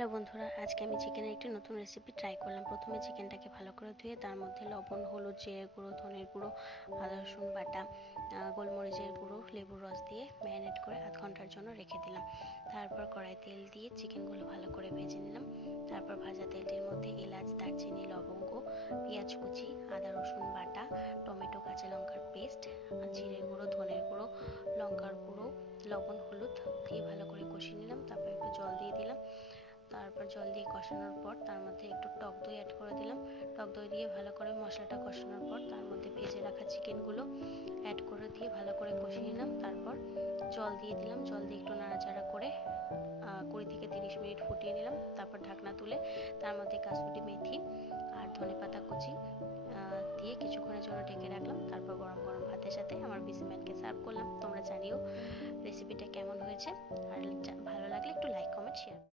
Hello বন্ধুরা, আজকে আমি চিকেনের একটি নতুন রেসিপি ট্রাই করলাম। প্রথমে চিকেনটাকে ভালো করে ধুয়ে তার মধ্যে লবণ, হলুদ, জিরে গুঁড়ো, ধনের গুঁড়ো, আদা রসুন বাটা, গোলমরিচের গুঁড়ো, লেবুর রস দিয়ে ম্যারিনেট করে আধ ঘন্টার জন্য রেখে দিলাম। তারপর কড়াই তেল দিয়ে চিকেনগুলো ভালো করে ভেজে নিলাম। তারপর ভাজা তেলটির মধ্যে এলাচ, দারচিনি, লবঙ্গ, পেঁয়াজ কুচি, আদা রসুন বাটা, টমেটো, কাঁচা লঙ্কার পেস্ট, জিরে গুঁড়ো, ধনের গুঁড়ো, লঙ্কার গুঁড়ো, লবণ, হলুদ দিয়ে ভালো করে কষিয়ে নিলাম। তারপর একটু জল দিয়ে দিলাম। তারপর জল দিয়ে কষানোর পর তার মধ্যে একটু টক দই অ্যাড করে দিলাম। টক দই দিয়ে ভালো করে মশলাটা কষানোর পর তার মধ্যে ভেজে রাখা চিকেনগুলো অ্যাড করে দিয়ে ভালো করে কষিয়ে নিলাম। তারপর জল দিয়ে দিলাম। জল দিয়ে একটু নাড়াচাড়া করে 20 থেকে 30 মিনিট ফুটিয়ে নিলাম। তারপর ঢাকনা তুলে তার মধ্যে কাসুরি মেথি আর ধনেপাতা কুচি দিয়ে কিছুক্ষণের জন্য ঢেকে রাখলাম। তারপর গরম গরম ভাতের সাথে আমার বিসিম্যানকে সার্ভ করলাম। তোমরা জানিও রেসিপিটা কেমন হয়েছে, আর ভালো লাগলে একটু লাইক, কমেন্ট, শেয়ার।